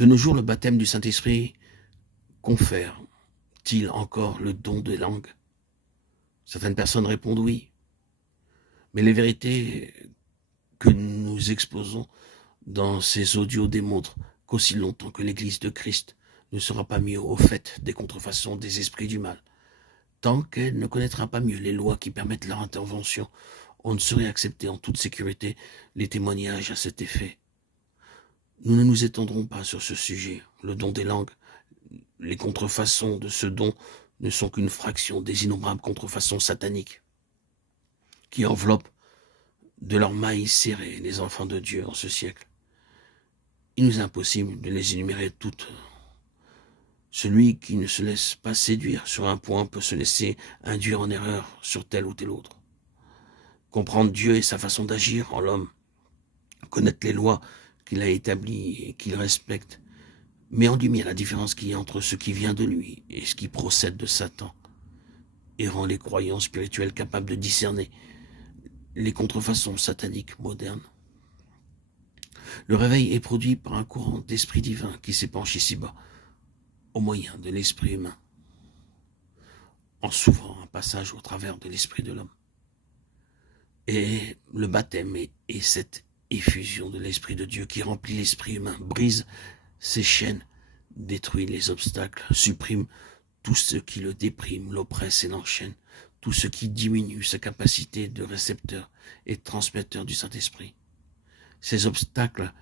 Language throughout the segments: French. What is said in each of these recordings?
De nos jours, le baptême du Saint-Esprit confère-t-il encore le don des langues? Certaines personnes répondent oui, mais les vérités que nous exposons dans ces audios démontrent qu'aussi longtemps que l'Église de Christ ne sera pas mieux au fait des contrefaçons des esprits du mal, tant qu'elle ne connaîtra pas mieux les lois qui permettent leur intervention, on ne saurait accepter en toute sécurité les témoignages à cet effet. Nous ne nous étendrons pas sur ce sujet. Le don des langues, les contrefaçons de ce don ne sont qu'une fraction des innombrables contrefaçons sataniques qui enveloppent de leur mailles serrées les enfants de Dieu en ce siècle. Il nous est impossible de les énumérer toutes. Celui qui ne se laisse pas séduire sur un point peut se laisser induire en erreur sur tel ou tel autre. Comprendre Dieu et sa façon d'agir en l'homme, connaître les lois qu'il a établies et qu'il respecte, met en lumière la différence qu'il y a entre ce qui vient de lui et ce qui procède de Satan, et rend les croyants spirituels capables de discerner les contrefaçons sataniques modernes. Le réveil est produit par un courant d'esprit divin qui s'épanche ici-bas, au moyen de l'esprit humain, en s'ouvrant un passage au travers de l'esprit de l'homme. Et le baptême est cette effusion de l'esprit de Dieu qui remplit l'esprit humain, brise ses chaînes, détruit les obstacles, supprime tout ce qui le déprime, l'oppresse et l'enchaîne, tout ce qui diminue sa capacité de récepteur et de transmetteur du Saint-Esprit. Ces obstacles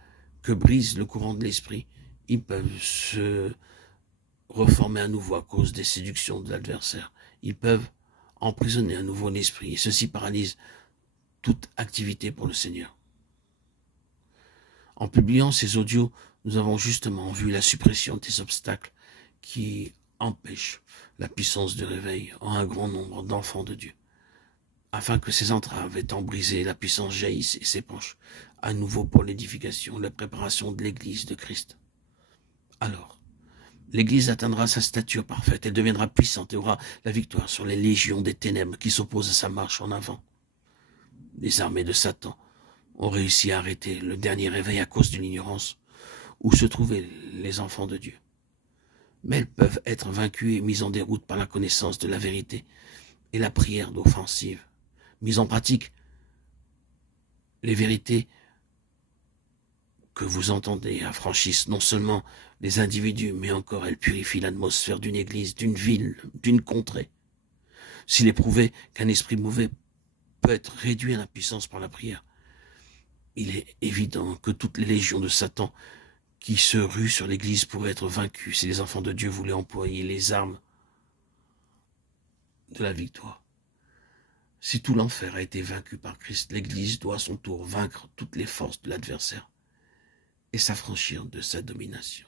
que brise le courant de l'esprit, ils peuvent se reformer à nouveau à cause des séductions de l'adversaire. Ils peuvent emprisonner à nouveau l'esprit et ceci paralyse toute activité pour le Seigneur. En publiant ces audios, nous avons justement vu la suppression des obstacles qui empêchent la puissance de réveil en un grand nombre d'enfants de Dieu, afin que ces entraves étant brisées, la puissance jaillisse et s'épanche à nouveau pour l'édification, la préparation de l'Église de Christ. Alors, l'Église atteindra sa stature parfaite, elle deviendra puissante et aura la victoire sur les légions des ténèbres qui s'opposent à sa marche en avant. Les armées de Satan ont réussi à arrêter le dernier réveil à cause de l'ignorance où se trouvaient les enfants de Dieu. Mais elles peuvent être vaincues et mises en déroute par la connaissance de la vérité et la prière d'offensive. Mise en pratique, les vérités que vous entendez affranchissent non seulement les individus, mais encore elles purifient l'atmosphère d'une église, d'une ville, d'une contrée. S'il est prouvé qu'un esprit mauvais peut être réduit à l'impuissance par la prière, il est évident que toutes les légions de Satan qui se ruent sur l'Église pourraient être vaincues si les enfants de Dieu voulaient employer les armes de la victoire. Si tout l'enfer a été vaincu par Christ, l'Église doit à son tour vaincre toutes les forces de l'adversaire et s'affranchir de sa domination.